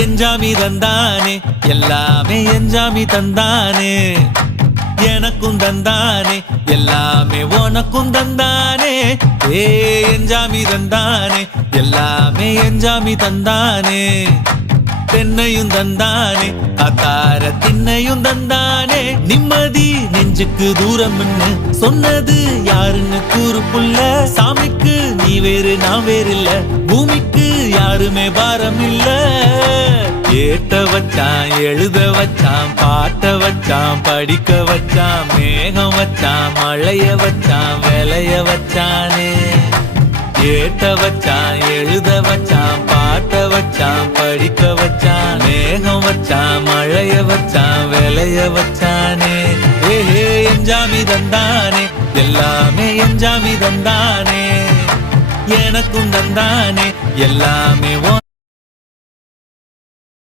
எஞ்சாமி தந்தானே எல்லாமே எஞ்சாமி தந்தானே எனக்கும் தந்தானே எல்லாமே உனக்கும் தந்தானே ஏ எஞ்சாமி தந்தானே எல்லாமே எஞ்சாமி தந்தானே தென்னையும் தந்தானே அத்தார திண்ணையும் தந்தானே நிம்மதி நெஞ்சுக்கு தூரம்னு சொன்னது யாருன்னு கூறு புள்ள சாமிக்கு நீ வேறு நான் வேறு இல்ல பூமிக்கு யாருமே பாரம் இல்ல ஏத்த வச்சான் எழுத வச்சான் பாட்ட வச்சான் படிக்க வச்சான் மேகம் வச்சான் மழைய வச்சான் விளைய வச்சானே ஏத்த வச்சான் எழுத வச்சான் பாட்ட வச்சான் படிக்க வச்சான் மேகம் வச்சான் மழைய வச்சான் விளைய வச்சானே ஏஹே எஞ்சாமி தந்தானே எல்லாமே எஞ்சாமி தந்தானே எனக்கும் தந்தானே எல்லாமே